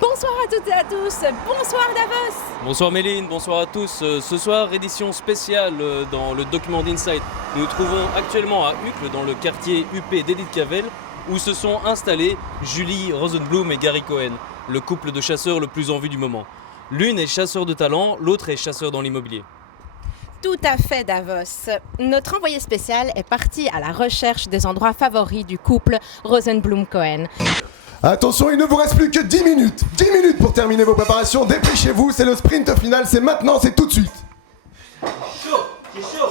Bonsoir à toutes et à tous, bonsoir Davos. Bonsoir Méline, bonsoir à tous. Ce soir, édition spéciale dans le document d'Insight. Nous nous trouvons actuellement à Uccle, dans le quartier UP d'Edith Cavell, où se sont installés Julie Rosenblum et Gary Cohen, le couple de chasseurs le plus en vue du moment. L'une est chasseur de talent, l'autre est chasseur dans l'immobilier. Tout à fait Davos. Notre envoyé spécial est parti à la recherche des endroits favoris du couple Rosenblum-Cohen. Attention, il ne vous reste plus que 10 minutes. 10 minutes pour terminer vos préparations. Dépêchez-vous, c'est le sprint final, c'est maintenant, c'est tout de suite. C'est chaud.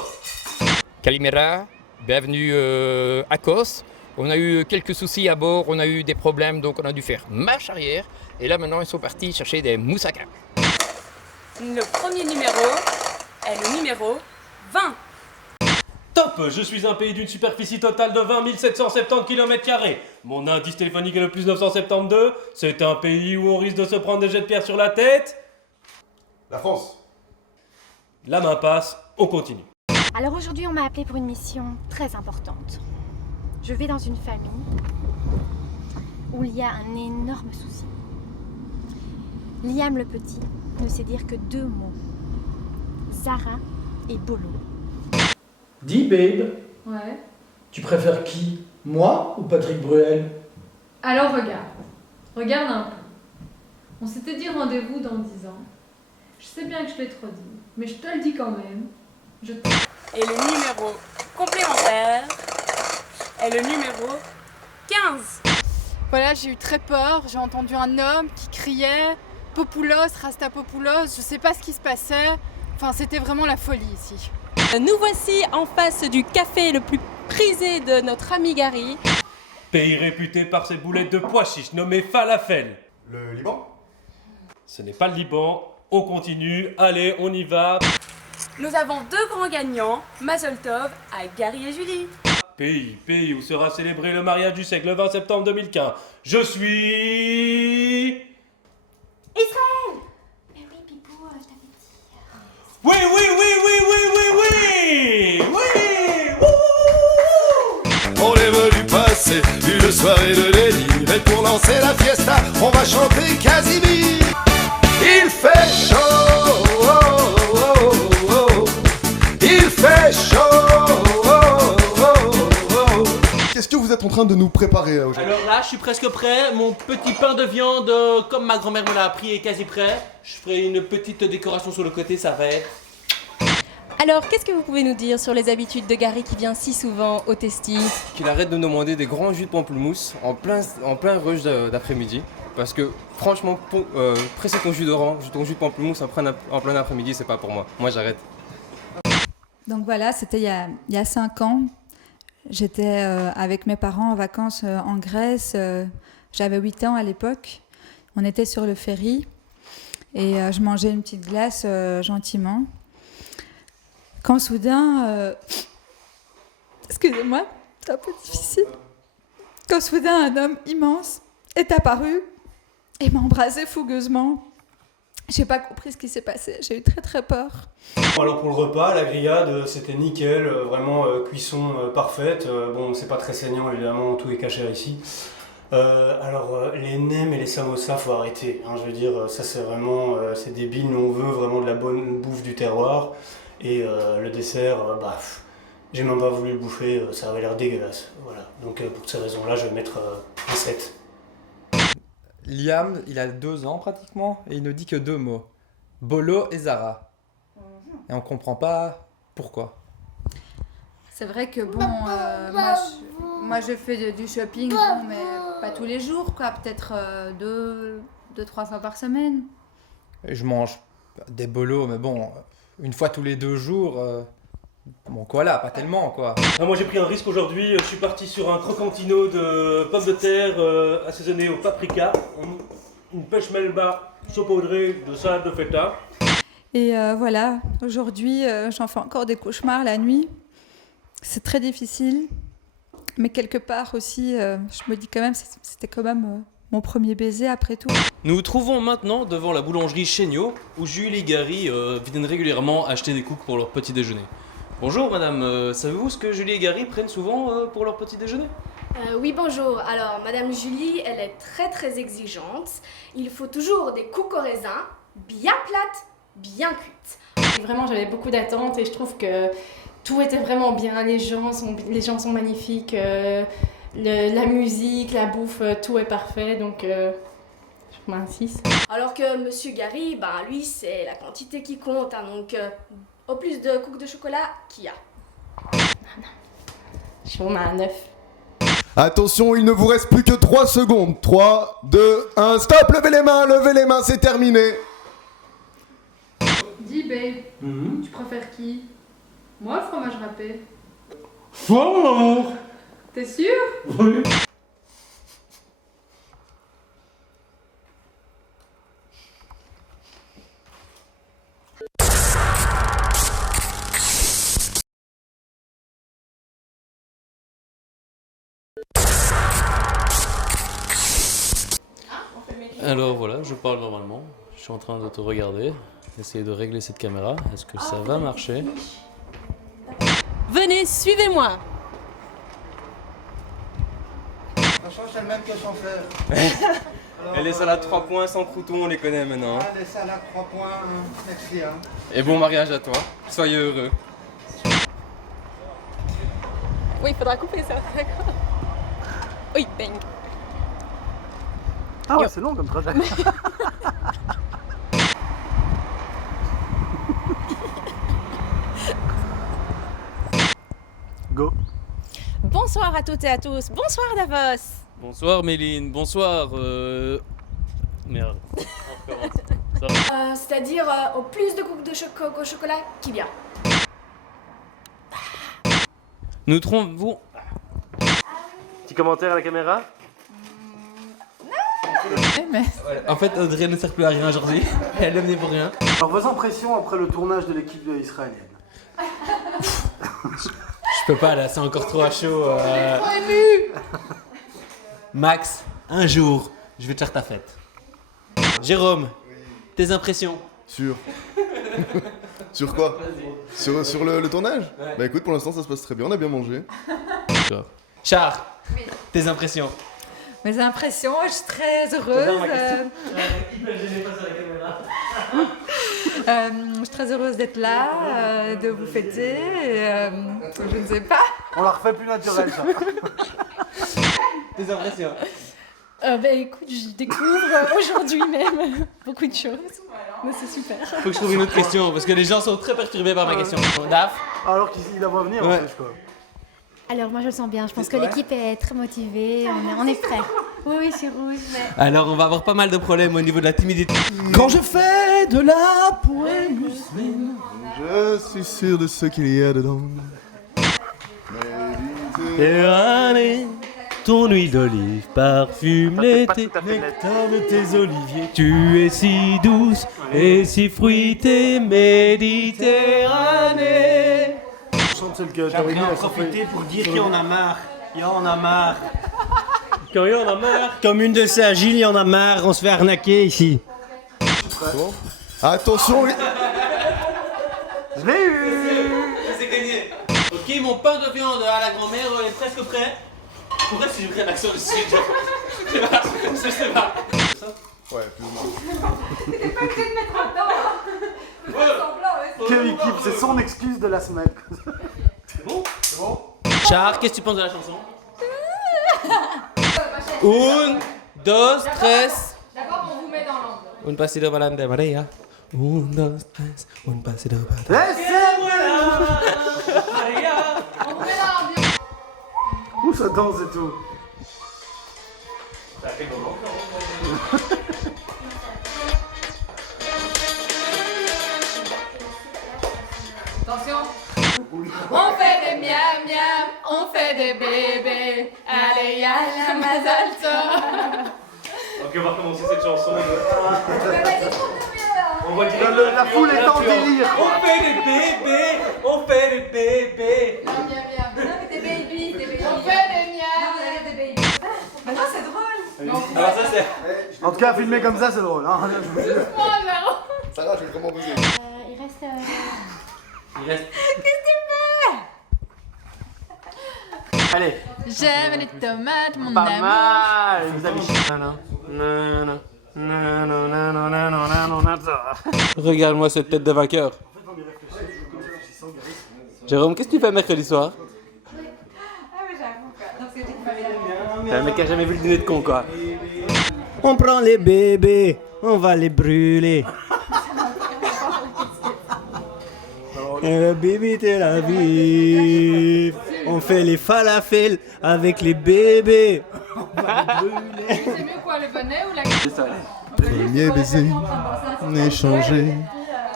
Calimera, bienvenue à Kos. On a eu quelques soucis à bord, on a eu des problèmes, donc on a dû faire marche arrière. Et là maintenant, ils sont partis chercher des moussaka. Le premier numéro est le numéro 20. Top! Je suis un pays d'une superficie totale de 20 770 km². Mon indice téléphonique est le plus 972. C'est un pays où on risque de se prendre des jets de pierre sur la tête. La France. La main passe, on continue. Alors aujourd'hui, on m'a appelé pour une mission très importante. Je vais dans une famille où il y a un énorme souci. Liam le petit ne sait dire que 2 mots. Zara et Bolo. Dis babe, Ouais. tu préfères qui? Moi ou Patrick Bruel? Alors regarde un peu. On s'était dit rendez-vous dans 10 ans. Je sais bien que je l'ai trop dit, mais je te le dis quand même. Je t'aime. Et le numéro complémentaire est le numéro 15. Voilà, j'ai eu très peur, j'ai entendu un homme qui criait « Populos, Rastapopoulos », je sais pas ce qui se passait, enfin c'était vraiment la folie ici. Nous voici en face du café le plus prisé de notre ami Gary. Pays réputé par ses boulettes de pois chiches nommées falafel. Le Liban. Ce n'est pas le Liban, on continue, allez, on y va. Nous avons 2 grands gagnants, Mazel Tov à Gary et Julie. Pays où sera célébré le mariage du siècle le 20 septembre 2015. Je suis... Israël! Mais oui, Pipou, je t'avais dit. Oui, oui, oui, oui, oui, oui, oui, oui, wouh. On est venu passer une soirée de délire. Et pour lancer la fiesta, on va chanter Casimir. Il fait chaud, oh, oh, oh, oh. Il fait chaud, oh, oh, oh. Qu'est-ce que vous êtes en train de nous préparer aujourd'hui? Alors là, je suis presque prêt. Mon petit pain de viande, comme ma grand-mère me l'a appris, est quasi prêt. Je ferai une petite décoration sur le côté, ça va être... Alors, qu'est-ce que vous pouvez nous dire sur les habitudes de Gary qui vient si souvent au Testi? Qu'il arrête de nous demander des grands jus de pamplemousse en plein rush d'après-midi. Parce que franchement, presser ton jus de pamplemousse en plein après-midi, c'est pas pour moi. Moi j'arrête. Donc voilà, c'était il y a 5 ans. J'étais avec mes parents en vacances en Grèce. J'avais 8 ans à l'époque. On était sur le ferry et je mangeais une petite glace gentiment. Quand soudain... Excusez-moi, c'est un peu difficile. Quand soudain, un homme immense est apparu et m'a embrassé fougueusement. J'ai pas compris ce qui s'est passé, j'ai eu très très peur. Alors pour le repas, la grillade, c'était nickel, vraiment cuisson parfaite. Bon, c'est pas très saignant évidemment, tout est cachère ici. Alors les nems et les samosas, faut arrêter. Hein, je veux dire, ça c'est vraiment, c'est débile. Nous on veut vraiment de la bonne bouffe du terroir. Et le dessert, j'ai même pas voulu le bouffer, ça avait l'air dégueulasse. Voilà. Donc pour ces raisons-là, je vais mettre un 7. Liam, il a 2 ans pratiquement, et il ne dit que 2 mots. Bolo et Zara. Et on comprend pas pourquoi. C'est vrai que bon, moi je fais du shopping, bon, mais pas tous les jours, quoi. Peut-être 2-3 fois par semaine. Et je mange des bolos, mais bon, une fois tous les 2 jours, bon voilà, pas tellement quoi. Moi j'ai pris un risque aujourd'hui, je suis parti sur un crocantino de pommes de terre assaisonnées au paprika, une pêche melba saupoudrée de salade de feta. Et voilà, aujourd'hui j'en fais encore des cauchemars la nuit. C'est très difficile, mais quelque part aussi, je me dis quand même, c'était quand même mon premier baiser après tout. Nous nous trouvons maintenant devant la boulangerie Chéniaud, où Julie et Gary viennent régulièrement acheter des cookies pour leur petit déjeuner. Bonjour madame, savez-vous ce que Julie et Gary prennent souvent pour leur petit déjeuner? Oui, bonjour. Alors, Madame Julie, elle est très exigeante. Il faut toujours des couques au raisin, bien plates, bien cuites. Et vraiment, j'avais beaucoup d'attentes et je trouve que tout était vraiment bien. Les gens sont magnifiques, la musique, la bouffe, tout est parfait. Donc, je mets un 6. Alors que Monsieur Gary, ben lui, c'est la quantité qui compte. Hein, donc, au plus de couques de chocolat qu'il y a. Je vous mets un 9. Attention, il ne vous reste plus que 3 secondes. 3, 2, 1, stop, levez les mains, c'est terminé. Dis, babe, tu préfères qui? Moi, le fromage râpé. Fort. T'es sûr? Oui. Alors voilà, je parle normalement. Je suis en train de te regarder, essayer de régler cette caméra. Est-ce que ça va marcher? Venez, suivez-moi. Franchement, c'est le même que son frère. Et les salades 3 points sans crouton, on les connaît maintenant. Ah, les salades 3 points, merci. Hein. Et bon mariage à toi. Soyez heureux. Oui, il faudra couper ça, d'accord. Oui, bang. Ah ouais, c'est long comme trajet. Go. Bonsoir à toutes et à tous. Bonsoir Davos. Bonsoir Méline, bonsoir. Merde. C'est-à-dire au plus de couques de au chocolat qu'il y a. Nous trouvons. Petit commentaire à la caméra? En fait, Audrey ne sert plus à rien aujourd'hui. Elle est venue pour rien. Alors, vos impressions après le tournage de l'équipe israélienne? Je peux pas là, c'est encore trop à chaud. Max, un jour, je vais te faire ta fête. Jérôme, tes impressions? Sur quoi? Sur le tournage? Ouais. Bah écoute, pour l'instant ça se passe très bien, on a bien mangé. Char, tes impressions? Mes impressions, je suis très heureuse. Je suis très heureuse d'être là, de vous fêter. Je ne sais pas. On la refait plus naturelle, ça. Tes impressions? Écoute, je découvre aujourd'hui même beaucoup de choses. Mais c'est super. Faut que je trouve une autre question parce que les gens sont très perturbés par ma question. Daf? Alors qu'il la voit venir, Ouais. en fait, quoi. Alors moi je le sens bien, je pense que l'équipe est très motivée, on est prêts. Oui, c'est rouge, mais... Alors on va avoir pas mal de problèmes au niveau de la timidité. Quand je fais de la poème muslim, Je suis sûr de ce qu'il y a dedans. Méditerranée, ton huile d'olive parfume l'été, nectar de tes oliviers. Tu es si douce et si fruitée, Méditerranée. c'est le J'aimerais bien en profiter pour dire qu'il y en a marre. Il y en a marre. Quand il y en a marre. Comme une de ces agiles, il y en a marre. On se fait arnaquer ici. Bon. Attention, je l'ai eu. C'est gagné. Ok, mon pain de viande à la grand-mère est presque prêt. Pourquoi si je prends l'accent du sud? Je sais pas. Ouais, plus ou moins. T'es pas obligé de mettre un temps, hein. Quelle équipe, c'est son excuse de la semaine. C'est bon? C'est bon? Char, qu'est-ce que tu penses de la chanson? Un, dos, tres. D'abord, on vous met dans l'angle. Un pasito para adelante, María. Un, dos, tres. Un pasito para atrás. Laissez-moi On vous met dans l'ambiance. Où ça danse et tout. Ça fait moment. Attention. On fait des miam miam, on fait des bébés. Allez, y'a la mazal tov. Ok, on va recommencer cette chanson. On va dire La foule est en délire. On fait des bébés, on fait des bébés. Non, miam miam. Des babies, des babies. On fait des miam. Des babies. Maintenant, c'est drôle. Alors ça c'est... En tout cas, filmer comme ça, c'est drôle. Hein. Sarah, je vais comment bouger. Il reste... Il reste... Qu'est-ce que tu fais? Allez. J'aime les tomates, mon Pas amour. mal. Vous avez... Regarde-moi cette tête de vainqueur. Jérôme, qu'est-ce que tu fais mercredi soir? T'es un mec qui a jamais vu le dîner de con, quoi. On prend les bébés, on va les brûler. Et le bébé de la vie. On fait les falafels avec les bébés. C'est mieux quoi, le bonnet ou la... Premier baiser échangé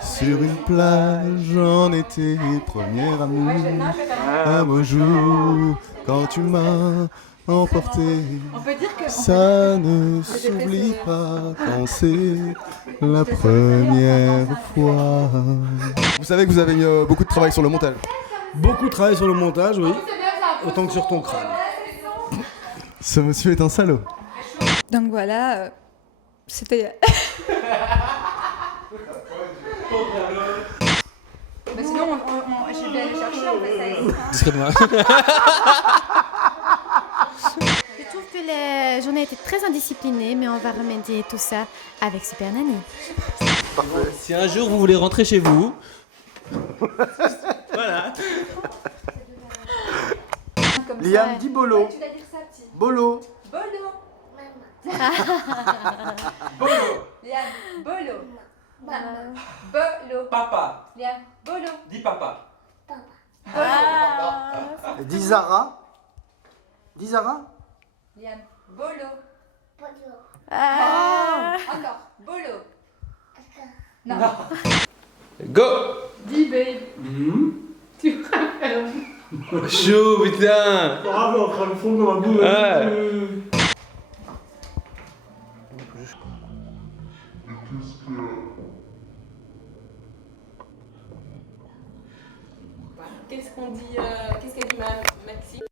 sur une plage en été, premier amour, un beau jour quand tu m'as emporté. Ça ne s'oublie pas quand c'est la première fois. Vous savez que vous avez mis beaucoup de travail sur le montage. Beaucoup de travail sur le montage, oui. Autant que sur ton crâne. Ce monsieur est un salaud. Donc voilà, c'était... Mais sinon, je vais aller chercher, on fait ça ici. Discrètement. Je trouve que les journées étaient très indisciplinées, mais on va remédier tout ça avec Super Nanny. Si un jour vous voulez rentrer chez vous... Voilà. Liam, dis bolo. Tu dois dire ça, petit. Bolo. Bolo. Bolo. Liam, bolo. Bolo. Papa. Liam, bolo. Dis papa. Ah. Dis Zara. Dis Zara. Liam, bolo. Ah. Encore, bolo. Non. Go. Dis babe. Tu préfères. Chou, putain. Bravo, on prend le fond dans la bouche. Ouais. Qu'est-ce qu'on dit, qu'est-ce qu'a dit Maxime?